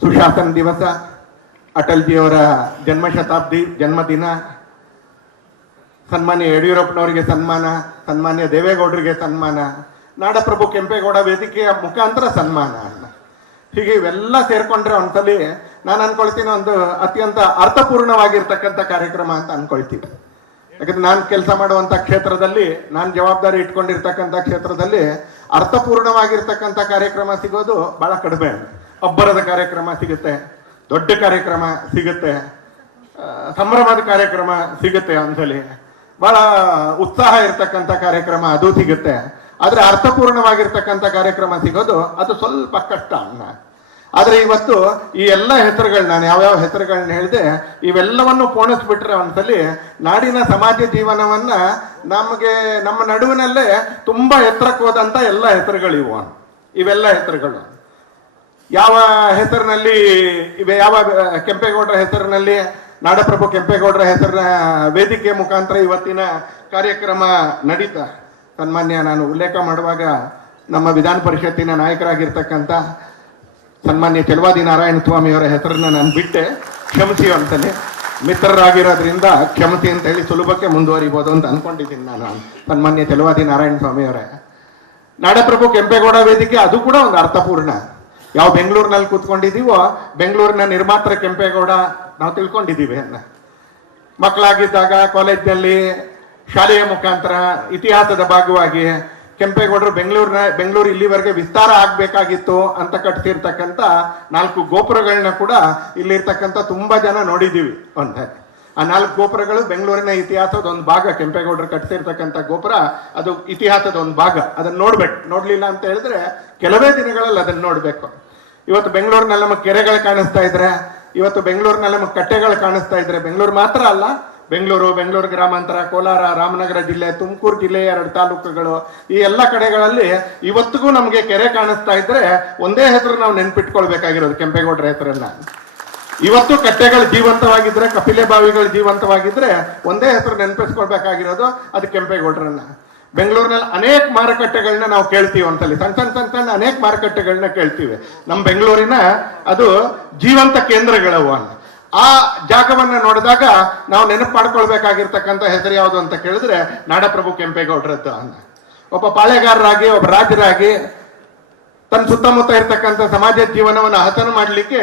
ಸುಶಾಸನ ದಿವಸ, ಅಟಲ್ಜಿಯವರ ಜನ್ಮಶತಾಬ್ದಿ ಜನ್ಮದಿನ, ಸನ್ಮಾನ್ಯ ಯಡಿಯೂರಪ್ಪನವರಿಗೆ ಸನ್ಮಾನ, ಸನ್ಮಾನ್ಯ ದೇವೇಗೌಡರಿಗೆ ಸನ್ಮಾನ, ನಾಡಪ್ರಭು ಕೆಂಪೇಗೌಡ ವೇದಿಕೆಯ ಮುಖಾಂತರ ಸನ್ಮಾನ. ಹೀಗೆ ಇವೆಲ್ಲ ಸೇರ್ಕೊಂಡ್ರೆ ಒಂದ್ಸಲಿ ನಾನು ಅನ್ಕೊಳ್ತೀನಿ ಒಂದು ಅತ್ಯಂತ ಅರ್ಥಪೂರ್ಣವಾಗಿರ್ತಕ್ಕಂಥ ಕಾರ್ಯಕ್ರಮ ಅಂತ ಅನ್ಕೊಳ್ತೀವಿ. ಯಾಕಂದ್ರೆ ನಾನು ಕೆಲಸ ಮಾಡುವಂತ ಕ್ಷೇತ್ರದಲ್ಲಿ, ನಾನು ಜವಾಬ್ದಾರಿ ಇಟ್ಕೊಂಡಿರ್ತಕ್ಕಂಥ ಕ್ಷೇತ್ರದಲ್ಲಿ ಅರ್ಥಪೂರ್ಣವಾಗಿರ್ತಕ್ಕಂಥ ಕಾರ್ಯಕ್ರಮ ಸಿಗೋದು ಬಹಳ ಕಡಿಮೆ. ಅಬ್ಬರದ ಕಾರ್ಯಕ್ರಮ ಸಿಗುತ್ತೆ, ದೊಡ್ಡ ಕಾರ್ಯಕ್ರಮ ಸಿಗುತ್ತೆ, ಸಂಭ್ರಮದ ಕಾರ್ಯಕ್ರಮ ಸಿಗುತ್ತೆ, ಒಂದ್ಸಲಿ ಬಹಳ ಉತ್ಸಾಹ ಇರ್ತಕ್ಕಂಥ ಕಾರ್ಯಕ್ರಮ ಅದು ಸಿಗುತ್ತೆ. ಆದ್ರೆ ಅರ್ಥಪೂರ್ಣವಾಗಿರ್ತಕ್ಕಂಥ ಕಾರ್ಯಕ್ರಮ ಸಿಗೋದು ಅದು ಸ್ವಲ್ಪ ಕಷ್ಟ ಅನ್ನ. ಆದ್ರೆ ಇವತ್ತು ಈ ಎಲ್ಲ ಹೆಸರುಗಳು, ನಾನು ಯಾವ್ಯಾವ ಹೆಸರುಗಳನ್ನ ಹೇಳಿದೆ, ಇವೆಲ್ಲವನ್ನು ಪೋಣಿಸ್ಬಿಟ್ರೆ ಒಂದ್ಸಲಿ ನಾಡಿನ ಸಮಾಜ ಜೀವನವನ್ನ ನಮಗೆ ನಮ್ಮ ನಡುವಿನಲ್ಲೇ ತುಂಬಾ ಎತ್ತರಕ್ಕೆ ಹೋದಂತ ಎಲ್ಲ ಹೆಸರುಗಳಿವು. ಇವೆಲ್ಲ ಹೆಸರುಗಳು ಯಾವ ಹೆಸರಿನಲ್ಲಿ ಇವೆ, ಯಾವ ಕೆಂಪೇಗೌಡರ ಹೆಸರಿನಲ್ಲಿ, ನಾಡಪ್ರಭು ಕೆಂಪೇಗೌಡರ ಹೆಸರಿನ ವೇದಿಕೆ ಮುಖಾಂತರ ಇವತ್ತಿನ ಕಾರ್ಯಕ್ರಮ ನಡೀತಾ. ಸನ್ಮಾನ್ಯ ನಾನು ಉಲ್ಲೇಖ ಮಾಡುವಾಗ ನಮ್ಮ ವಿಧಾನ ಪರಿಷತ್ತಿನ ನಾಯಕರಾಗಿರ್ತಕ್ಕಂಥ ಸನ್ಮಾನ್ಯ ಚೆಲುವಾದಿ ನಾರಾಯಣ ಸ್ವಾಮಿಯವರ ಹೆಸರನ್ನ ನಾನು ಬಿಟ್ಟೆ, ಕ್ಷಮಿಸಿ ಅಂತಲೇ, ಮಿತ್ರರಾಗಿರೋದ್ರಿಂದ ಕ್ಷಮಿಸಿ ಅಂತ ಹೇಳಿ ಸುಲಭಕ್ಕೆ ಮುಂದುವರಿಬೋದು ಅಂತ ಅನ್ಕೊಂಡಿದ್ದೀನಿ ನಾನು. ಸನ್ಮಾನ್ಯ ಚೆಲುವಾದಿ ನಾರಾಯಣ ಸ್ವಾಮಿಯವರೇ, ನಾಡಪ್ರಭು ಕೆಂಪೇಗೌಡ ವೇದಿಕೆ ಅದು ಕೂಡ ಒಂದು ಅರ್ಥಪೂರ್ಣ. ಯಾವ ಬೆಂಗಳೂರಿನಲ್ಲಿ ಕೂತ್ಕೊಂಡಿದ್ದೀವೋ, ಬೆಂಗಳೂರಿನ ನಿರ್ಮಾತ್ರ ಕೆಂಪೇಗೌಡ ನಾವು ತಿಳ್ಕೊಂಡಿದ್ದೀವಿ ಅನ್ನ. ಮಕ್ಕಳಾಗಿದ್ದಾಗ ಕಾಲೇಜ್ನಲ್ಲಿ ಶಾಲೆಯ ಮುಖಾಂತರ ಇತಿಹಾಸದ ಭಾಗವಾಗಿ ಕೆಂಪೇಗೌಡರು ಬೆಂಗಳೂರು ಇಲ್ಲಿವರೆಗೆ ವಿಸ್ತಾರ ಆಗ್ಬೇಕಾಗಿತ್ತು ಅಂತ ಕಟ್ಸಿರ್ತಕ್ಕಂಥ 4 ಗೋಪುರಗಳನ್ನ ಕೂಡ ಇಲ್ಲಿರ್ತಕ್ಕಂಥ ತುಂಬಾ ಜನ ನೋಡಿದೀವಿ. ಆ 4 ಗೋಪುರಗಳು ಬೆಂಗಳೂರಿನ ಇತಿಹಾಸದ ಒಂದು ಭಾಗ. ಕೆಂಪೇಗೌಡರು ಕಟ್ಸಿರ್ತಕ್ಕಂಥ ಗೋಪುರ ಅದು ಇತಿಹಾಸದ ಒಂದು ಭಾಗ. ಅದನ್ನ ನೋಡ್ಬೇಕು. ನೋಡ್ಲಿಲ್ಲ ಅಂತ ಹೇಳಿದ್ರೆ ಕೆಲವೇ ದಿನಗಳಲ್ಲಿ ಅದನ್ನ ನೋಡ್ಬೇಕು. ಇವತ್ತು ಬೆಂಗಳೂರಿನಲ್ಲಿ ನಮಗೆ ಕೆರೆಗಳು ಕಾಣಿಸ್ತಾ ಇದ್ರೆ, ಇವತ್ತು ಬೆಂಗಳೂರಿನಲ್ಲಿ ನಮಗೆ ಕಟ್ಟೆಗಳು ಕಾಣಿಸ್ತಾ ಇದ್ರೆ, ಬೆಂಗಳೂರು ಮಾತ್ರ ಅಲ್ಲ, ಬೆಂಗಳೂರು ಗ್ರಾಮಾಂತರ, ಕೋಲಾರ, ರಾಮನಗರ ಜಿಲ್ಲೆ, ತುಮಕೂರು ಜಿಲ್ಲೆಯ 2 ತಾಲೂಕುಗಳು, ಈ ಎಲ್ಲ ಕಡೆಗಳಲ್ಲಿ ಇವತ್ತಿಗೂ ನಮಗೆ ಕೆರೆ ಕಾಣಿಸ್ತಾ ಇದ್ರೆ ಒಂದೇ ಹೆಸರು ನಾವು ನೆನ್ಪಿಟ್ಕೊಳ್ಬೇಕಾಗಿರೋದು, ಕೆಂಪೇಗೌಡರ ಹೆಸರನ್ನ. ಇವತ್ತು ಕಟ್ಟೆಗಳು ಜೀವಂತವಾಗಿದ್ರೆ, ಕಪಿಲೆ ಬಾವಿಗಳು ಜೀವಂತವಾಗಿದ್ರೆ ಒಂದೇ ಹೆಸರು ನೆನಪಿಸ್ಕೊಳ್ಬೇಕಾಗಿರೋದು ಅದು ಕೆಂಪೇಗೌಡರನ್ನ. ಬೆಂಗಳೂರಿನಲ್ಲಿ ಅನೇಕ ಮಾರುಕಟ್ಟೆಗಳನ್ನ ನಾವು ಕೇಳ್ತೀವಿ, ಒಂದ್ಸಲಿ ಸಣ್ಣ ಅನೇಕ ಮಾರುಕಟ್ಟೆಗಳನ್ನ ಕೇಳ್ತೀವಿ. ನಮ್ಮ ಬೆಂಗಳೂರಿನ ಅದು ಜೀವಂತ ಕೇಂದ್ರಗಳವು. ಆ ಜಾಗವನ್ನ ನೋಡಿದಾಗ ನಾವು ನೆನಪು ಮಾಡ್ಕೊಳ್ಬೇಕಾಗಿರ್ತಕ್ಕಂಥ ಹೆಸರು ಯಾವುದು ಅಂತ ಕೇಳಿದ್ರೆ ನಾಡಪ್ರಭು ಕೆಂಪೇಗೌಡರದ್ದು ಅನ್ನ. ಒಬ್ಬ ಪಾಳೆಗಾರರಾಗಿ, ಒಬ್ಬ ರಾಜರಾಗಿ ತನ್ನ ಸುತ್ತಮುತ್ತ ಇರ್ತಕ್ಕಂಥ ಸಮಾಜ ಜೀವನವನ್ನು ಹಸನ ಮಾಡಲಿಕ್ಕೆ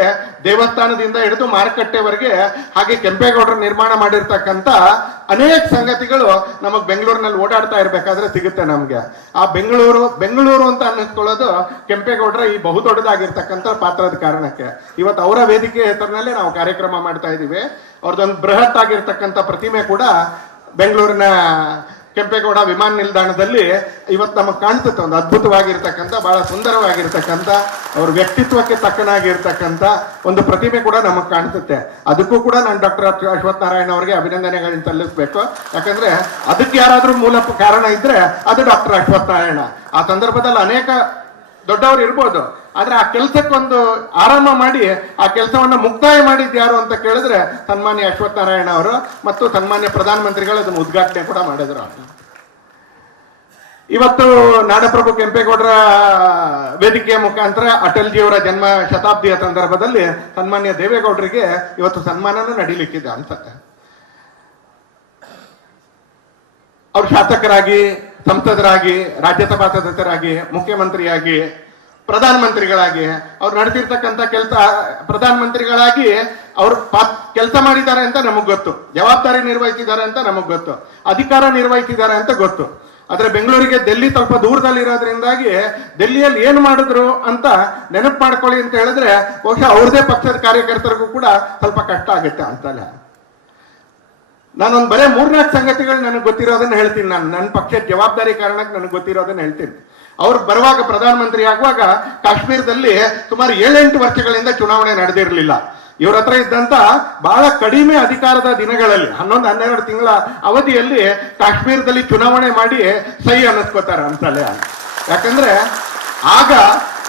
ದೇವಸ್ಥಾನದಿಂದ ಹಿಡಿದು ಮಾರುಕಟ್ಟೆವರೆಗೆ, ಹಾಗೆ ಕೆಂಪೇಗೌಡರು ನಿರ್ಮಾಣ ಮಾಡಿರ್ತಕ್ಕಂಥ ಅನೇಕ ಸಂಗತಿಗಳು ನಮಗ್ ಬೆಂಗಳೂರಿನಲ್ಲಿ ಓಡಾಡ್ತಾ ಇರ್ಬೇಕಾದ್ರೆ ಸಿಗುತ್ತೆ ನಮ್ಗೆ. ಆ ಬೆಂಗಳೂರು ಅಂತ ಅನ್ನಿಸ್ಕೊಳ್ಳೋದು ಕೆಂಪೇಗೌಡರ ಈ ಬಹುದೊಡ್ಡದಾಗಿರ್ತಕ್ಕಂಥ ಪಾತ್ರದ ಕಾರಣಕ್ಕೆ. ಇವತ್ತು ಅವರ ವೇದಿಕೆ ಹೆಸರಿನಲ್ಲೇ ನಾವು ಕಾರ್ಯಕ್ರಮ ಮಾಡ್ತಾ ಇದ್ದೀವಿ. ಅವ್ರದ್ದೊಂದು ಬೃಹತ್ ಆಗಿರ್ತಕ್ಕಂಥ ಪ್ರತಿಮೆ ಕೂಡ ಬೆಂಗಳೂರಿನ ಕೆಂಪೇಗೌಡ ವಿಮಾನ ನಿಲ್ದಾಣದಲ್ಲಿ ಇವತ್ತು ನಮಗೆ ಕಾಣಿಸುತ್ತೆ. ಒಂದು ಅದ್ಭುತವಾಗಿರ್ತಕ್ಕಂಥ, ಬಹಳ ಸುಂದರವಾಗಿರ್ತಕ್ಕಂಥ, ಅವ್ರ ವ್ಯಕ್ತಿತ್ವಕ್ಕೆ ತಕ್ಕನಾಗಿರ್ತಕ್ಕಂಥ ಒಂದು ಪ್ರತಿಮೆ ಕೂಡ ನಮಗೆ ಕಾಣಿಸುತ್ತೆ. ಅದಕ್ಕೂ ಕೂಡ ನಾನು ಡಾಕ್ಟರ್ ಅಶ್ವಥ್ ನಾರಾಯಣ ಅವರಿಗೆ ಅಭಿನಂದನೆಗಳನ್ನ ಸಲ್ಲಿಸಬೇಕು. ಯಾಕಂದ್ರೆ ಅದಕ್ಕೆ ಯಾರಾದ್ರೂ ಮೂಲ ಕಾರಣ ಇದ್ರೆ ಅದು ಡಾಕ್ಟರ್ ಅಶ್ವಥ್ ನಾರಾಯಣ. ಆ ಸಂದರ್ಭದಲ್ಲಿ ಅನೇಕ ದೊಡ್ಡವರು ಇರ್ಬೋದು, ಆದ್ರೆ ಆ ಕೆಲಸಕ್ಕೊಂದು ಆರಂಭ ಮಾಡಿ ಆ ಕೆಲಸವನ್ನ ಮುಕ್ತಾಯ ಮಾಡಿದ್ದು ಯಾರು ಅಂತ ಕೇಳಿದ್ರೆ ಸನ್ಮಾನ್ಯ ಅಶ್ವಥ್ ನಾರಾಯಣ ಅವರು ಮತ್ತು ಸನ್ಮಾನ್ಯ ಪ್ರಧಾನಮಂತ್ರಿಗಳು ಅದನ್ನು ಉದ್ಘಾಟನೆ ಕೂಡ ಮಾಡಿದ್ರು. ಇವತ್ತು ನಾಡಪ್ರಭು ಕೆಂಪೇಗೌಡರ ವೇದಿಕೆಯ ಮುಖಾಂತರ ಅಟಲ್ಜಿಯವರ ಜನ್ಮ ಶತಾಬ್ದಿಯ ಸಂದರ್ಭದಲ್ಲಿ ಸನ್ಮಾನ್ಯ ದೇವೇಗೌಡರಿಗೆ ಇವತ್ತು ಸನ್ಮಾನನೂ ನಡೀಲಿಕ್ಕಿದೆ ಅನ್ಸುತ್ತೆ. ಅವ್ರು ಶಾಸಕರಾಗಿ, ಸಂಸದರಾಗಿ, ರಾಜ್ಯಸಭಾ ಸದಸ್ಯರಾಗಿ, ಮುಖ್ಯಮಂತ್ರಿಯಾಗಿ, ಪ್ರಧಾನಮಂತ್ರಿಗಳಾಗಿ ಅವ್ರು ನಡೆಸಿರ್ತಕ್ಕಂಥ ಕೆಲಸ, ಪ್ರಧಾನಮಂತ್ರಿಗಳಾಗಿ ಅವ್ರು ಕೆಲಸ ಮಾಡಿದ್ದಾರೆ ಅಂತ ನಮಗ್ ಗೊತ್ತು, ಜವಾಬ್ದಾರಿ ನಿರ್ವಹಿಸಿದ್ದಾರೆ ಅಂತ ನಮಗ್ ಗೊತ್ತು, ಅಧಿಕಾರ ನಿರ್ವಹಿಸಿದ್ದಾರೆ ಅಂತ ಗೊತ್ತು. ಆದ್ರೆ ಬೆಂಗಳೂರಿಗೆ ಡೆಲ್ಲಿ ಸ್ವಲ್ಪ ದೂರದಲ್ಲಿ ಇರೋದ್ರಿಂದಾಗಿ ಡೆಲ್ಲಿಯಲ್ಲಿ ಏನ್ ಮಾಡಿದ್ರು ಅಂತ ನೆನಪು ಮಾಡ್ಕೊಳ್ಳಿ ಅಂತ ಹೇಳಿದ್ರೆ ಬಹುಶಃ ಅವ್ರದೇ ಪಕ್ಷದ ಕಾರ್ಯಕರ್ತರಿಗೂ ಕೂಡ ಸ್ವಲ್ಪ ಕಷ್ಟ ಆಗುತ್ತೆ ಅಂತಲ್ಲ. ನಾನೊಂದು ಬರೇ 3-4 ಸಂಗತಿಗಳು ನನಗೆ ಗೊತ್ತಿರೋದನ್ನ ಹೇಳ್ತೀನಿ. ನನ್ನ ಪಕ್ಷದ ಜವಾಬ್ದಾರಿ ಕಾರಣಕ್ಕೆ ನನಗೆ ಗೊತ್ತಿರೋದನ್ನ ಹೇಳ್ತೀನಿ. ಅವ್ರು ಬರುವಾಗ, ಪ್ರಧಾನಮಂತ್ರಿ ಆಗುವಾಗ ಕಾಶ್ಮೀರದಲ್ಲಿ ಸುಮಾರು 7-8 ವರ್ಷಗಳಿಂದ ಚುನಾವಣೆ ನಡೆದಿರಲಿಲ್ಲ. ಇವ್ರ ಹತ್ರ ಇದ್ದಂತ ಬಹಳ ಕಡಿಮೆ ಅಧಿಕಾರದ ದಿನಗಳಲ್ಲಿ 11-12 ತಿಂಗಳ ಅವಧಿಯಲ್ಲಿ ಕಾಶ್ಮೀರದಲ್ಲಿ ಚುನಾವಣೆ ಮಾಡಿ ಸಹಿ ಅನ್ನಿಸ್ಕೋತಾರೆ ಅಂತಲೇ. ಯಾಕಂದ್ರೆ ಆಗ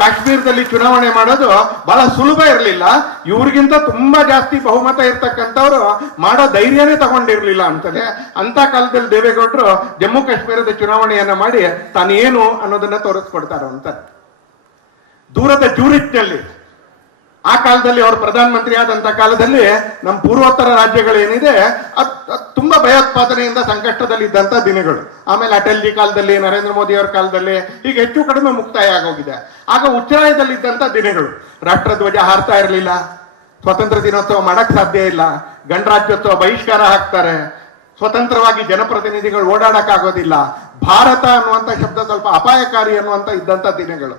ಕಾಶ್ಮೀರದಲ್ಲಿ ಚುನಾವಣೆ ಮಾಡೋದು ಬಹಳ ಸುಲಭ ಇರಲಿಲ್ಲ. ಇವ್ರಿಗಿಂತ ತುಂಬಾ ಜಾಸ್ತಿ ಬಹುಮತ ಇರ್ತಕ್ಕಂಥವ್ರು ಮಾಡೋ ಧೈರ್ಯನೇ ತಗೊಂಡಿರ್ಲಿಲ್ಲ ಅಂತಲೇ. ಅಂತ ಕಾಲದಲ್ಲಿ ದೇವೇಗೌಡರು ಜಮ್ಮು ಕಾಶ್ಮೀರದ ಚುನಾವಣೆಯನ್ನ ಮಾಡಿ ತಾನೇನು ಅನ್ನೋದನ್ನ ತೋರಿಸ್ಕೊಡ್ತಾರ ಅಂತ. ದೂರದ ಜೂರಿಚ್ನಲ್ಲಿ ಆ ಕಾಲದಲ್ಲಿ ಅವರು ಪ್ರಧಾನಮಂತ್ರಿ ಆದಂತ ಕಾಲದಲ್ಲಿ ನಮ್ಮ ಪೂರ್ವೋತ್ತರ ರಾಜ್ಯಗಳು ಏನಿದೆ ತುಂಬಾ ಭಯೋತ್ಪಾದನೆಯಿಂದ ಸಂಕಷ್ಟದಲ್ಲಿ ಇದ್ದಂತ ದಿನಗಳು. ಆಮೇಲೆ ಅಟಲ್ಜಿ ಕಾಲದಲ್ಲಿ, ನರೇಂದ್ರ ಮೋದಿ ಅವರ ಕಾಲದಲ್ಲಿ ಹೀಗೆ ಹೆಚ್ಚು ಕಡಿಮೆ ಮುಕ್ತಾಯ ಆಗೋಗಿದೆ. ಆಗ ಉಚ್ಚರಾಯದಲ್ಲಿ ಇದ್ದಂತ ದಿನಗಳು. ರಾಷ್ಟ್ರಧ್ವಜ ಹಾರ್ತಾ ಇರಲಿಲ್ಲ, ಸ್ವತಂತ್ರ ದಿನೋತ್ಸವ ಮಾಡಕ್ ಸಾಧ್ಯ ಇಲ್ಲ, ಗಣರಾಜ್ಯೋತ್ಸವ ಬಹಿಷ್ಕಾರ ಹಾಕ್ತಾರೆ, ಸ್ವತಂತ್ರವಾಗಿ ಜನಪ್ರತಿನಿಧಿಗಳು ಓಡಾಡಕ್ಕಾಗೋದಿಲ್ಲ, ಭಾರತ ಅನ್ನುವಂಥ ಶಬ್ದ ಸ್ವಲ್ಪ ಅಪಾಯಕಾರಿ ಅನ್ನುವಂಥ ಇದ್ದಂಥ ದಿನಗಳು.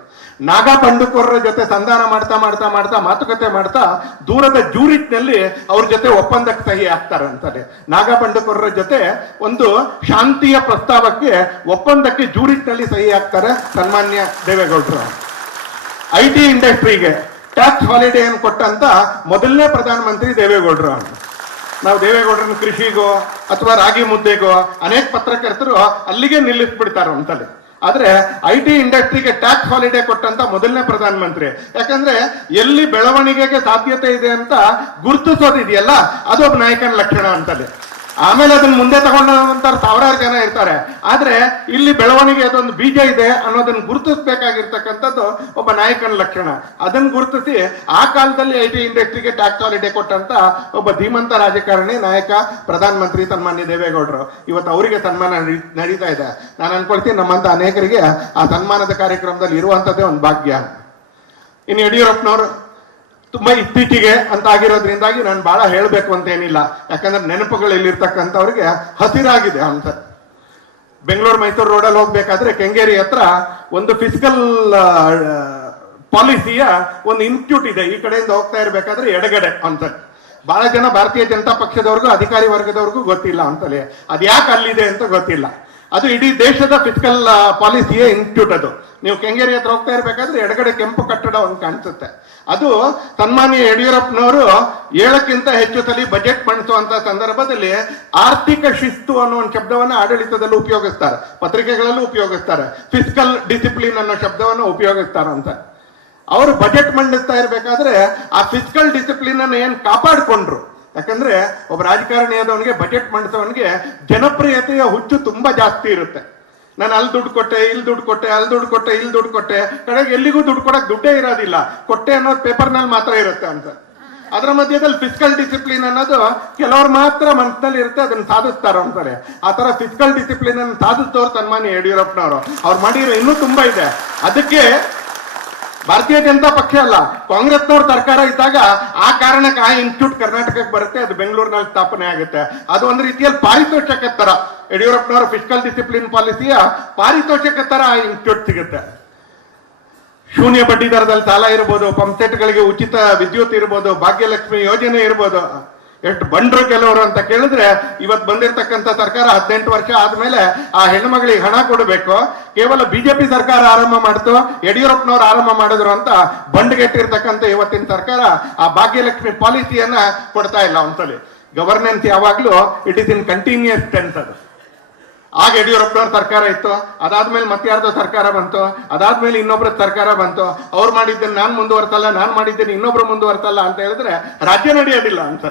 ನಾಗಾ ಬಂಡುಕೋರರ ಜೊತೆ ಸಂಧಾನ ಮಾಡ್ತಾ ಮಾಡ್ತಾ ಮಾಡ್ತಾ ಮಾತುಕತೆ ಮಾಡ್ತಾ ದೂರದ ಜೂರಿಟ್ನಲ್ಲಿ ಅವ್ರ ಜೊತೆ ಒಪ್ಪಂದಕ್ಕೆ ಸಹಿ ಆಗ್ತಾರೆ ಅಂತಾರೆ. ನಾಗಾ ಬಂಡುಕೋರರ ಜೊತೆ ಒಂದು ಶಾಂತಿಯ ಪ್ರಸ್ತಾವಕ್ಕೆ ಒಪ್ಪಂದಕ್ಕೆ ಜೂರಿಟ್ನಲ್ಲಿ ಸಹಿ ಆಗ್ತಾರೆ ಸನ್ಮಾನ್ಯ ದೇವೇಗೌಡರು. IT ಇಂಡಸ್ಟ್ರಿಗೆ ಟ್ಯಾಕ್ಸ್ ಹಾಲಿಡೇ ಅನ್ನು ಕೊಟ್ಟಂತ ಮೊದಲನೇ ಪ್ರಧಾನಮಂತ್ರಿ ದೇವೇಗೌಡರು. ನಾವು ದೇವೇಗೌಡರನ್ನ ಕೃಷಿಗೋ ಅಥವಾ ರಾಗಿ ಮುದ್ದೆಗೋ ಅನೇಕ ಪತ್ರಕರ್ತರು ಅಲ್ಲಿಗೆ ನಿಲ್ಲಿಸ್ಬಿಡ್ತಾರೆ ಅಂತಲ್ಲಿ. ಆದ್ರೆ IT ಇಂಡಸ್ಟ್ರಿಗೆ ಟ್ಯಾಕ್ಸ್ ಹಾಲಿಡೇ ಕೊಟ್ಟಂತ ಮೊದಲನೇ ಪ್ರಧಾನಮಂತ್ರಿ. ಯಾಕಂದ್ರೆ ಎಲ್ಲಿ ಬೆಳವಣಿಗೆಗೆ ಸಾಧ್ಯತೆ ಇದೆ ಅಂತ ಗುರುತಿಸೋದಿದೆಯಲ್ಲ, ಅದೊಬ್ಬ ನಾಯಕನ ಲಕ್ಷಣ ಅಂತಲ್ಲಿ. ಆಮೇಲೆ ಅದನ್ನ ಮುಂದೆ ತಗೊಂಡಂತ ಸಾವಿರಾರು ಜನ ಇರ್ತಾರೆ. ಆದ್ರೆ ಇಲ್ಲಿ ಬೆಳವಣಿಗೆ ಅದೊಂದು ಬೀಜ ಇದೆ ಅನ್ನೋದನ್ನ ಗುರುತಿಸಬೇಕಾಗಿರ್ತಕ್ಕಂಥದ್ದು ಒಬ್ಬ ನಾಯಕನ ಲಕ್ಷಣ. ಅದನ್ನ ಗುರುತಿಸಿ ಆ ಕಾಲದಲ್ಲಿ IT ಇಂಡಸ್ಟ್ರಿಗೆ ಟ್ಯಾಕ್ಸ್ ಹಾಲಿಡೇ ಕೊಟ್ಟಂತ ಒಬ್ಬ ಧೀಮಂತ ರಾಜಕಾರಣಿ, ನಾಯಕ, ಪ್ರಧಾನಮಂತ್ರಿ ಸನ್ಮಾನ್ಯ ದೇವೇಗೌಡರು. ಇವತ್ತು ಅವರಿಗೆ ಸನ್ಮಾನ ನಡೀತಾ ಇದೆ. ನಾನು ಅನ್ಕೊಳ್ತೀನಿ ನಮ್ಮಂತ ಅನೇಕರಿಗೆ ಆ ಸನ್ಮಾನದ ಕಾರ್ಯಕ್ರಮದಲ್ಲಿ ಇರುವಂತದ್ದೇ ಒಂದು ಭಾಗ್ಯ. ಇನ್ನು ಯಡಿಯೂರಪ್ಪನವರು ತುಂಬಾ ಇತ್ತೀಚೆಗೆ ಅಂತ ಆಗಿರೋದ್ರಿಂದಾಗಿ ನಾನು ಬಹಳ ಹೇಳಬೇಕು ಅಂತ ಏನಿಲ್ಲ. ಯಾಕಂದ್ರೆ ನೆನಪುಗಳು ಇಲ್ಲಿರ್ತಕ್ಕಂಥವ್ರಿಗೆ ಹಸಿರಾಗಿದೆ ಅಂತ. ಬೆಂಗಳೂರು ಮೈಸೂರು ರೋಡಲ್ಲಿ ಹೋಗ್ಬೇಕಾದ್ರೆ ಕೆಂಗೇರಿ ಹತ್ರ ಒಂದು ಫಿಸಿಕಲ್ ಪಾಲಿಸಿಯ ಒಂದು ಇನ್ಸ್ಟಿಟ್ಯೂಟ್ ಇದೆ. ಈ ಕಡೆಯಿಂದ ಹೋಗ್ತಾ ಇರ್ಬೇಕಾದ್ರೆ ಎಡಗಡೆ ಅಂತ. ಬಹಳ ಜನ ಭಾರತೀಯ ಜನತಾ ಪಕ್ಷದವ್ರಿಗೂ ಅಧಿಕಾರಿ ವರ್ಗದವ್ರಿಗೂ ಗೊತ್ತಿಲ್ಲ ಅಂತಲೇ. ಅದ್ಯಾಕೆ ಅಲ್ಲಿದೆ ಅಂತ ಗೊತ್ತಿಲ್ಲ. ಅದು ಇಡೀ ದೇಶದ ಫಿಸಿಕಲ್ ಪಾಲಿಸಿಯ ಇನ್ಸ್ಟಿಟ್ಯೂಟ್. ಅದು ನೀವು ಕೆಂಗೇರಿ ಹತ್ರ ಹೋಗ್ತಾ ಇರ್ಬೇಕಾದ್ರೆ ಎಡಗಡೆ ಕೆಂಪು ಕಟ್ಟಡ ಒಂದು ಕಾಣಿಸುತ್ತೆ. ಅದು ಸನ್ಮಾನ್ಯ ಯಡಿಯೂರಪ್ಪನವರು 7ಕ್ಕಿಂತ ಹೆಚ್ಚು ಸಲ ಬಜೆಟ್ ಮಂಡಿಸುವಂತ ಸಂದರ್ಭದಲ್ಲಿ ಆರ್ಥಿಕ ಶಿಸ್ತು ಅನ್ನೋ ಒಂದು ಶಬ್ದವನ್ನ ಆಡಳಿತದಲ್ಲಿ ಉಪಯೋಗಿಸ್ತಾರೆ, ಪತ್ರಿಕೆಗಳಲ್ಲೂ ಉಪಯೋಗಿಸ್ತಾರೆ, ಫಿಸಿಕಲ್ ಡಿಸಿಪ್ಲಿನ್ ಅನ್ನೋ ಶಬ್ದವನ್ನು ಉಪಯೋಗಿಸ್ತಾರೆ ಅಂತ. ಅವರು ಬಜೆಟ್ ಮಂಡಿಸ್ತಾ ಇರ್ಬೇಕಾದ್ರೆ ಆ ಫಿಸಿಕಲ್ ಡಿಸಿಪ್ಲಿನ್ ಅನ್ನು ಏನ್ ಕಾಪಾಡಿಕೊಂಡ್ರು. ಯಾಕಂದ್ರೆ ಒಬ್ಬ ರಾಜಕಾರಣಿ ಆದವನಿಗೆ, ಬಜೆಟ್ ಮಂಡಿಸೋವನಿಗೆ ಜನಪ್ರಿಯತೆಯ ಹುಚ್ಚು ತುಂಬಾ ಜಾಸ್ತಿ ಇರುತ್ತೆ. ನಾನು ಅಲ್ಲಿ ದುಡ್ಡು ಕೊಟ್ಟೆ, ಇಲ್ಲಿ ದುಡ್ಡು ಕೊಟ್ಟೆ, ಅಲ್ಲಿ ದುಡ್ಡು ಕೊಟ್ಟೆ, ಇಲ್ಲಿ ದುಡ್ಡು ಕೊಟ್ಟೆ, ಕಡೆಗೆ ಎಲ್ಲಿಗೂ ದುಡ್ಡು ಕೊಡಕ್ ದುಡ್ಡೇ ಇರೋದಿಲ್ಲ, ಕೊಟ್ಟೆ ಅನ್ನೋದು ಪೇಪರ್ನಲ್ಲಿ ಮಾತ್ರ ಇರುತ್ತೆ ಅಂತ. ಅದರ ಮಧ್ಯದಲ್ಲಿ ಫಿಸಿಕಲ್ ಡಿಸಿಪ್ಲಿನ್ ಅನ್ನೋದು ಕೆಲವ್ರು ಮಾತ್ರ ಮನಸ್ಸಿನಲ್ಲಿ ಇರುತ್ತೆ, ಅದನ್ನ ಸಾಧಿಸ್ತಾರ ಅಂತಾರೆ. ಆ ತರ ಫಿಸಿಕಲ್ ಡಿಸಿಪ್ಲಿನ್ ಅನ್ನು ಸಾಧಿಸ್ತವ್ರು ಸನ್ಮಾನ್ಯ ಯಡಿಯೂರಪ್ಪನವರು. ಅವ್ರು ಮಾಡಿರೋ ಇನ್ನೂ ತುಂಬಾ ಇದೆ. ಅದಕ್ಕೆ ಭಾರತೀಯ ಜನತಾ ಪಕ್ಷ ಅಲ್ಲ, ಕಾಂಗ್ರೆಸ್ನವ್ರ ಸರ್ಕಾರ ಇದ್ದಾಗ ಆ ಕಾರಣಕ್ಕೆ ಆ ಇನ್ಸ್ಟಿಟ್ಯೂಟ್ ಕರ್ನಾಟಕಕ್ಕೆ ಬರುತ್ತೆ, ಅದು ಬೆಂಗಳೂರಿನಲ್ಲಿ ಸ್ಥಾಪನೆ ಆಗುತ್ತೆ. ಅದು ಒಂದು ರೀತಿಯಲ್ಲಿ ಪಾರಿತೋಷಕ ತರ, ಯಡಿಯೂರಪ್ಪನವರ ಫಿಸಿಕಲ್ ಡಿಸಿಪ್ಲಿನ್ ಪಾಲಿಸಿಯ ಪಾರಿತೋಷಕ ತರ ಆ ಇನ್ಸ್ಟಿಟ್ಯೂಟ್ ಸಿಗುತ್ತೆ. ಶೂನ್ಯ ಬಡ್ಡಿ ದರದಲ್ಲಿ ಸಾಲ ಇರ್ಬೋದು, ಪಂಪ್ಸೆಟ್ಗಳಿಗೆ ಉಚಿತ ವಿದ್ಯುತ್ ಇರ್ಬೋದು, ಭಾಗ್ಯಲಕ್ಷ್ಮಿ ಯೋಜನೆ ಇರ್ಬೋದು. ಎಷ್ಟು ಬಂಡ್ರು ಕೆಲವರು ಅಂತ ಕೇಳಿದ್ರೆ, ಇವತ್ತು ಬಂದಿರತಕ್ಕಂಥ ಸರ್ಕಾರ 18 ವರ್ಷ ಆದ್ಮೇಲೆ ಆ ಹೆಣ್ಮಗಳಿಗೆ ಹಣ ಕೊಡಬೇಕು, ಕೇವಲ ಬಿಜೆಪಿ ಸರ್ಕಾರ ಆರಂಭ ಮಾಡ್ತು, ಯಡಿಯೂರಪ್ಪನವ್ರು ಆರಂಭ ಮಾಡಿದ್ರು ಅಂತ ಬಂಡ್ಗೆಟ್ಟಿರ್ತಕ್ಕಂಥ ಇವತ್ತಿನ ಸರ್ಕಾರ ಆ ಭಾಗ್ಯಲಕ್ಷ್ಮಿ ಪಾಲಿಸಿಯನ್ನ ಕೊಡ್ತಾ ಇಲ್ಲ ಒಂದ್ಸಲಿ. ಗವರ್ನೆನ್ಸ್ ಯಾವಾಗ್ಲೂ it is in continuous tense. ಅದು ಆಗ ಯಡಿಯೂರಪ್ಪನವ್ರ ಸರ್ಕಾರ ಇತ್ತು, ಅದಾದ್ಮೇಲೆ ಮತ್ತಾರ್ದೋ ಸರ್ಕಾರ ಬಂತು, ಅದಾದ್ಮೇಲೆ ಇನ್ನೊಬ್ರ ಸರ್ಕಾರ ಬಂತು. ಅವ್ರು ಮಾಡಿದ್ದೇನೆ ನಾನ್ ಮುಂದುವರ್ತಲ್ಲ, ನಾನ್ ಮಾಡಿದ್ದೇನೆ ಇನ್ನೊಬ್ರು ಮುಂದುವರ್ತಲ್ಲ ಅಂತ ಹೇಳಿದ್ರೆ ರಾಜ್ಯ ನಡೆಯೋದಿಲ್ಲ ಅಂತ.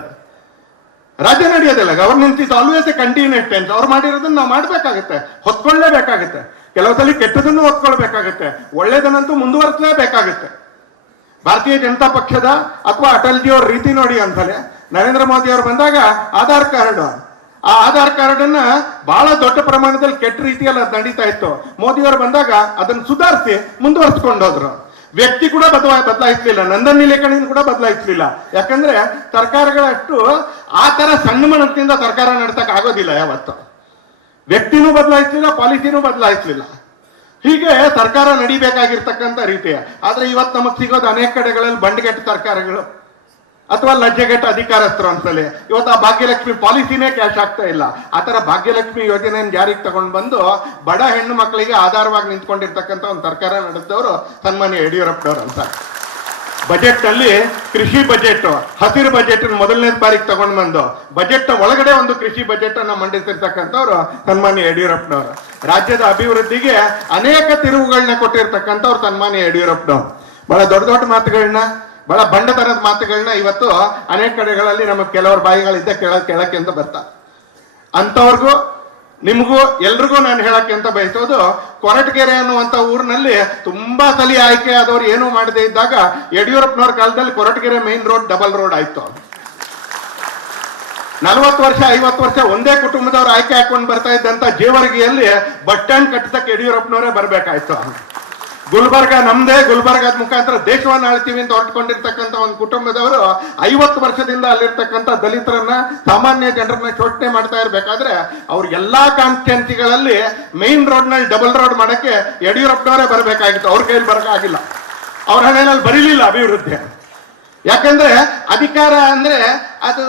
ರಾಜ್ಯ ನಡೆಯೋದಿಲ್ಲ. Governance is always a continuous tense. ಅವ್ರು ಮಾಡಿರೋದನ್ನ ನಾವು ಮಾಡ್ಬೇಕಾಗತ್ತೆ, ಹೊತ್ಕೊಳ್ಳೇಬೇಕಾಗತ್ತೆ. ಕೆಲವು ಸಲ ಕೆಟ್ಟದನ್ನು ಹೊತ್ಕೊಳ್ಬೇಕಾಗತ್ತೆ, ಒಳ್ಳೇದನ್ನಂತೂ ಮುಂದುವರಿಸಲೇಬೇಕಾಗತ್ತೆ. ಭಾರತೀಯ ಜನತಾ ಪಕ್ಷದ ಅಥವಾ ಅಟಲ್ಜಿ ಅವ್ರ ರೀತಿ ನೋಡಿ ಅಂತಲೇ ನರೇಂದ್ರ ಮೋದಿ ಅವರು ಬಂದಾಗ ಆಧಾರ್ ಕಾರ್ಡ್, ಆ ಆಧಾರ್ ಕಾರ್ಡ್ ಅನ್ನ ಬಹಳ ದೊಡ್ಡ ಪ್ರಮಾಣದಲ್ಲಿ ಕೆಟ್ಟ ರೀತಿಯಲ್ಲಿ ಅದು ನಡೀತಾ ಇತ್ತು. ಮೋದಿ ಅವರು ಬಂದಾಗ ಅದನ್ನು ಸುಧಾರಿಸಿ ಮುಂದುವರಿಸಿಕೊಂಡು ಹೋದ್ರು. ವ್ಯಕ್ತಿ ಕೂಡ ಬದಲಾಯಿಸಲಿಲ್ಲ, ನಂದನ್ ನಿಲೇಕಣಿನ ಕೂಡ ಬದಲಾಯಿಸಲಿಲ್ಲ. ಯಾಕಂದ್ರೆ ಸರ್ಕಾರಗಳಷ್ಟು ಆ ತರ ಸಣ್ಣ ಮನಸ್ಸಿನಿಂದ ಸರ್ಕಾರ ನಡೆಸಕ್ ಆಗೋದಿಲ್ಲ. ಯಾವತ್ತು ವ್ಯಕ್ತಿನೂ ಬದಲಾಯಿಸಲಿಲ್ಲ, ಪಾಲಿಸಿನೂ ಬದಲಾಯಿಸಲಿಲ್ಲ. ಹೀಗೆ ಸರ್ಕಾರ ನಡಿಬೇಕಾಗಿರ್ತಕ್ಕಂಥ ರೀತಿಯ. ಆದ್ರೆ ಇವತ್ತು ನಮಗ್ ಸಿಗೋದು ಅನೇಕ ಕಡೆಗಳಲ್ಲಿ ಬಂಡ್ಗೆಟ್ಟ ಸರ್ಕಾರಗಳು ಅಥವಾ ಲಜ್ಜೆಗೆಟ್ಟ ಅಧಿಕಾರಸ್ಥರು ಅಂತಲೇ. ಇವತ್ತು ಆ ಭಾಗ್ಯಲಕ್ಷ್ಮಿ ಪಾಲಿಸಿನೇ ಕ್ಯಾಶ್ ಆಗ್ತಾ ಇಲ್ಲ. ಆತರ ಭಾಗ್ಯಲಕ್ಷ್ಮಿ ಯೋಜನೆಯನ್ನು ಜಾರಿಗೆ ತಗೊಂಡು ಬಂದು ಬಡ ಹೆಣ್ಣು ಮಕ್ಕಳಿಗೆ ಆಧಾರವಾಗಿ ನಿಂತ್ಕೊಂಡಿರ್ತಕ್ಕಂಥ ಒಂದು ಸರ್ಕಾರ ನಡೆಸಿದವರು ಸನ್ಮಾನ್ಯ ಯಡಿಯೂರಪ್ಪನವರು ಅಂತ. ಬಜೆಟ್ ನಲ್ಲಿ ಕೃಷಿ ಬಜೆಟ್, ಹಸಿರು ಬಜೆಟ್ ಮೊದಲನೇ ಬಾರಿಗೆ ತಗೊಂಡು ಬಂದು ಬಜೆಟ್ ಒಳಗಡೆ ಒಂದು ಕೃಷಿ ಬಜೆಟ್ ಅನ್ನ ಮಂಡಿಸಿರ್ತಕ್ಕಂಥವ್ರು ಸನ್ಮಾನ್ಯ ಯಡಿಯೂರಪ್ಪನವರು. ರಾಜ್ಯದ ಅಭಿವೃದ್ಧಿಗೆ ಅನೇಕ ತಿರುವುಗಳನ್ನ ಕೊಟ್ಟಿರ್ತಕ್ಕಂಥವ್ರು ಸನ್ಮಾನ್ಯ ಯಡಿಯೂರಪ್ಪನವರು. ಬಹಳ ದೊಡ್ಡ ದೊಡ್ಡ ಮಾತುಗಳನ್ನ, ಬಹಳ ಬಂಡತನದ ಮಾತುಗಳನ್ನ ಇವತ್ತು ಅನೇಕ ಕಡೆಗಳಲ್ಲಿ ನಮಗೆ ಕೆಲವರ ಬಾಯಿಗಳಿದ್ದ ಕೇಳಕ್ಕೆ ಅಂತ ಬರ್ತಾ. ಅಂತವ್ರಿಗೂ ನಿಮಗೂ ಎಲ್ರಿಗೂ ನಾನು ಹೇಳಕ್ಕೆ ಅಂತ ಬಯಸೋದು, ಕೊರಟಗೆರೆ ಅನ್ನುವಂತ ಊರಿನಲ್ಲಿ ತುಂಬಾ ಸಲ ಆಯ್ಕೆ ಆದವ್ರು ಏನೂ ಮಾಡದೇ ಇದ್ದಾಗ ಯಡಿಯೂರಪ್ಪನವ್ರ ಕಾಲದಲ್ಲಿ Koratagere main road double road ಆಯ್ತು. 40 ವರ್ಷ 50 ವರ್ಷ ಒಂದೇ ಕುಟುಂಬದವ್ರು ಆಯ್ಕೆ ಹಾಕೊಂಡು ಬರ್ತಾ ಇದ್ದಂತ ಜೇವರ್ಗಿಯಲ್ಲಿ ಬಸ್ ಸ್ಟ್ಯಾಂಡ್ ಕಟ್ಟಕ್ಕೆ ಯಡಿಯೂರಪ್ಪನವರೇ ಬರ್ಬೇಕಾಯ್ತು. ಗುಲ್ಬರ್ಗ ನಮ್ದೇ, ಗುಲ್ಬರ್ಗದ ಮುಖಾಂತರ ದೇಶವನ್ನ ಆಳ್ತೀವಿ ಅಂತ ಹೊರಟ್ಕೊಂಡಿರ್ತಕ್ಕಂಥ ಒಂದು ಕುಟುಂಬದವರು 50 ವರ್ಷದಿಂದ ಅಲ್ಲಿರ್ತಕ್ಕಂಥ ದಲಿತರನ್ನ, ಸಾಮಾನ್ಯ ಜನರನ್ನ ಶೋಷಣೆ ಮಾಡ್ತಾ ಇರ್ಬೇಕಾದ್ರೆ ಅವ್ರ ಎಲ್ಲಾ ಕಾನ್ಸ್ಟಿಟ್ಯೂನ್ಸಿಗಳಲ್ಲಿ ಮೇನ್ ರೋಡ್ ನಲ್ಲಿ ಡಬಲ್ ರೋಡ್ ಮಾಡಕ್ಕೆ ಯಡಿಯೂರಪ್ಪನವರೇ ಬರ್ಬೇಕಾಗಿತ್ತು. ಅವ್ರ ಕೈಯಲ್ಲಿ ಬರಕಾಗಿಲ್ಲ, ಅವ್ರ ಹಣೆಯಲ್ಲಿ ಬರೀಲಿಲ್ಲ ಅಭಿವೃದ್ಧಿ. ಯಾಕಂದ್ರೆ ಅಧಿಕಾರ ಅಂದ್ರೆ ಅದು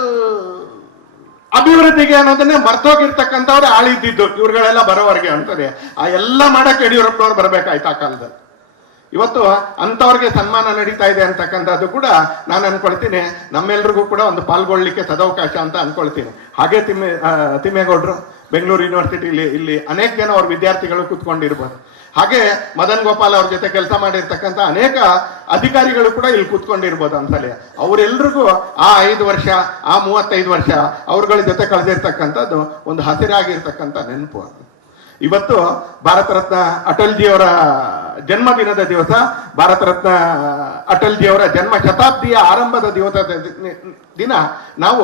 ಅಭಿವೃದ್ಧಿಗೆ ಅನ್ನೋದನ್ನೇ ಮರ್ತೋಗಿರ್ತಕ್ಕಂಥವ್ರೆ ಆಳಿದ್ದಿದ್ದು, ಇವ್ರುಗಳೆಲ್ಲ ಬರೋವರೆಗೆ ಅಂತಾರೆ. ಆ ಎಲ್ಲ ಮಾಡಕ್ಕೆ ಯಡಿಯೂರಪ್ಪನವ್ರು ಬರ್ಬೇಕಾಯ್ತು ಆ ಕಾಲದಲ್ಲಿ. ಇವತ್ತು ಅಂಥವ್ರಿಗೆ ಸನ್ಮಾನ ನಡೀತಾ ಇದೆ ಅಂತಕ್ಕಂಥದ್ದು ಕೂಡ ನಾನು ಅನ್ಕೊಳ್ತೀನಿ ನಮ್ಮೆಲ್ರಿಗೂ ಕೂಡ ಒಂದು ಪಾಲ್ಗೊಳ್ಳಿಕ್ಕೆ ಸದವಕಾಶ ಅಂತ ಅನ್ಕೊಳ್ತೀನಿ. ಹಾಗೆ ತಿಮ್ಮೇಗೌಡರು ಬೆಂಗಳೂರು ಯೂನಿವರ್ಸಿಟಿಲಿ ಇಲ್ಲಿ ಅನೇಕ ಜನ ಅವ್ರ ವಿದ್ಯಾರ್ಥಿಗಳು ಕೂತ್ಕೊಂಡಿರ್ಬೋದು. ಹಾಗೆ ಮದನ್ ಗೋಪಾಲ್ ಅವ್ರ ಜೊತೆ ಕೆಲಸ ಮಾಡಿರ್ತಕ್ಕಂಥ ಅನೇಕ ಅಧಿಕಾರಿಗಳು ಕೂಡ ಇಲ್ಲಿ ಕೂತ್ಕೊಂಡಿರ್ಬೋದು ಅನ್ಸಲಿ. ಅವರೆಲ್ರಿಗೂ ಆ 5 ವರ್ಷ, ಆ 35 ವರ್ಷ ಅವ್ರಗಳ ಜೊತೆ ಕಳೆದಿರ್ತಕ್ಕಂಥದ್ದು ಒಂದು ಹಸಿರಾಗಿರ್ತಕ್ಕಂಥ ನೆನಪು. ಇವತ್ತು ಭಾರತ ರತ್ನ ಅಟಲ್ಜಿಯವರ ಜನ್ಮದಿನದ ದಿವಸ, ಭಾರತ ರತ್ನ ಅಟಲ್ಜಿಯವರ ಜನ್ಮ ಶತಾಬ್ದಿಯ ಆರಂಭದ ದಿನ ನಾವು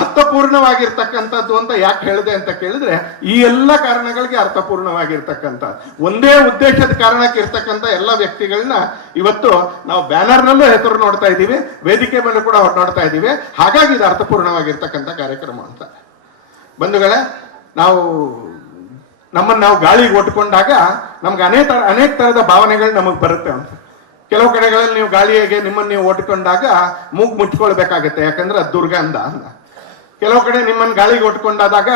ಅರ್ಥಪೂರ್ಣವಾಗಿರ್ತಕ್ಕಂಥದ್ದು ಅಂತ ಯಾಕೆ ಹೇಳಿದೆ ಅಂತ ಕೇಳಿದ್ರೆ, ಈ ಎಲ್ಲ ಕಾರಣಗಳಿಗೆ ಅರ್ಥಪೂರ್ಣವಾಗಿರ್ತಕ್ಕಂಥ ಒಂದೇ ಉದ್ದೇಶದ ಕಾರಣಕ್ಕೆ ಇರ್ತಕ್ಕಂಥ ಎಲ್ಲ ವ್ಯಕ್ತಿಗಳನ್ನ ಇವತ್ತು ನಾವು ಬ್ಯಾನರ್ನಲ್ಲೂ ಹೆಸರು ನೋಡ್ತಾ ಇದ್ದೀವಿ, ವೇದಿಕೆ ಮೇಲೆ ಕೂಡ ನೋಡ್ತಾ ಇದ್ದೀವಿ. ಹಾಗಾಗಿ ಇದು ಅರ್ಥಪೂರ್ಣವಾಗಿರ್ತಕ್ಕಂಥ ಕಾರ್ಯಕ್ರಮ ಅಂತ. ಬಂಧುಗಳೇ, ನಮ್ಮನ್ನು ನಾವು ಗಾಳಿಗೆ ಒಟ್ಕೊಂಡಾಗ ನಮ್ಗೆ ಅನೇಕ ತರದ ಭಾವನೆಗಳು ನಮಗೆ ಬರುತ್ತೆ ಅಂತ. ಕೆಲವು ಕಡೆಗಳಲ್ಲಿ ನೀವು ಗಾಳಿಗೆ ನಿಮ್ಮನ್ನು ನೀವು ಒಟ್ಕೊಂಡಾಗ ಮೂಗು ಮುಚ್ಕೊಳ್ಬೇಕಾಗತ್ತೆ, ಯಾಕಂದ್ರೆ ಅದು ದುರ್ಗಂಧ ಅಂತ. ಕೆಲವು ಕಡೆ ನಿಮ್ಮನ್ನು ಗಾಳಿಗೆ ಒಟ್ಕೊಂಡಾದಾಗ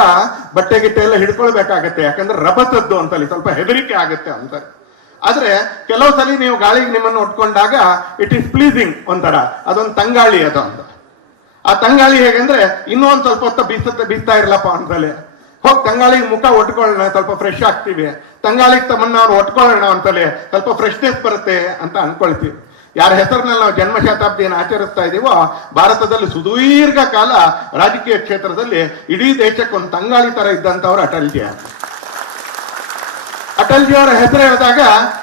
ಬಟ್ಟೆ ಗಿಟ್ಟೆ ಎಲ್ಲ ಹಿಡ್ಕೊಳ್ಬೇಕಾಗತ್ತೆ, ಯಾಕಂದ್ರೆ ರಭಸದ್ದು ಅಂತಲ್ಲಿ ಸ್ವಲ್ಪ ಹೆದರಿಕೆ ಆಗುತ್ತೆ ಅಂತಾರೆ. ಆದ್ರೆ ಕೆಲವು ಸಲ ನೀವು ಗಾಳಿಗೆ ನಿಮ್ಮನ್ನು ಒಟ್ಕೊಂಡಾಗ ಇಟ್ ಈಸ್ ಪ್ಲೀಸಿಂಗ್, ಒಂಥರ ಅದೊಂದು ತಂಗಾಳಿ ಅದು ಅಂತ. ಆ ತಂಗಾಳಿ ಹೇಗೆಂದ್ರೆ ಇನ್ನೂ ಒಂದ್ ಸ್ವಲ್ಪ ಹೊತ್ತು ಬೀಸ್ತಾ ಇರ್ಲಪ್ಪ ಅಂತಲೇ ಹೋಗಿ ತಂಗಾಳಿಗೆ ಮುಖ ಒಟ್ಕೊಳ್ಳೋಣ, ಸ್ವಲ್ಪ ಫ್ರೆಶ್ ಆಗ್ತೀವಿ. ತಂಗಾಳಿಗೆ ತಮ್ಮನ್ನ ಅವ್ರು ಒಟ್ಕೊಳ್ಳೋಣ ಅಂತಲೇ ಸ್ವಲ್ಪ ಫ್ರೆಶ್ನೆಸ್ ಬರುತ್ತೆ ಅಂತ ಅನ್ಕೊಳ್ತೀವಿ. ಯಾರ ಹೆಸರಿನಲ್ಲಿ ನಾವು ಜನ್ಮ ಶತಾಬ್ದಿಯನ್ನು ಆಚರಿಸ್ತಾ ಇದೀವೋ, ಭಾರತದಲ್ಲಿ ಸುದೀರ್ಘ ಕಾಲ ರಾಜಕೀಯ ಕ್ಷೇತ್ರದಲ್ಲಿ ಇಡೀ ದೇಶಕ್ಕೆ ಒಂದು ತಂಗಾಳಿ ತರ ಇದ್ದಂತವ್ರು ಅಟಲ್ಜಿ. ಅಟಲ್ಜಿಯವರ ಹೆಸರು ಹೇಳಿದಾಗ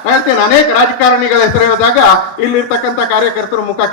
ಹೇಳ್ತೇನೆ, ಅನೇಕ ರಾಜಕಾರಣಿಗಳ ಹೆಸರು ಹೇಳಿದಾಗ ಇಲ್ಲಿರ್ತಕ್ಕಂಥ ಕಾರ್ಯಕರ್ತರು ಮುಖ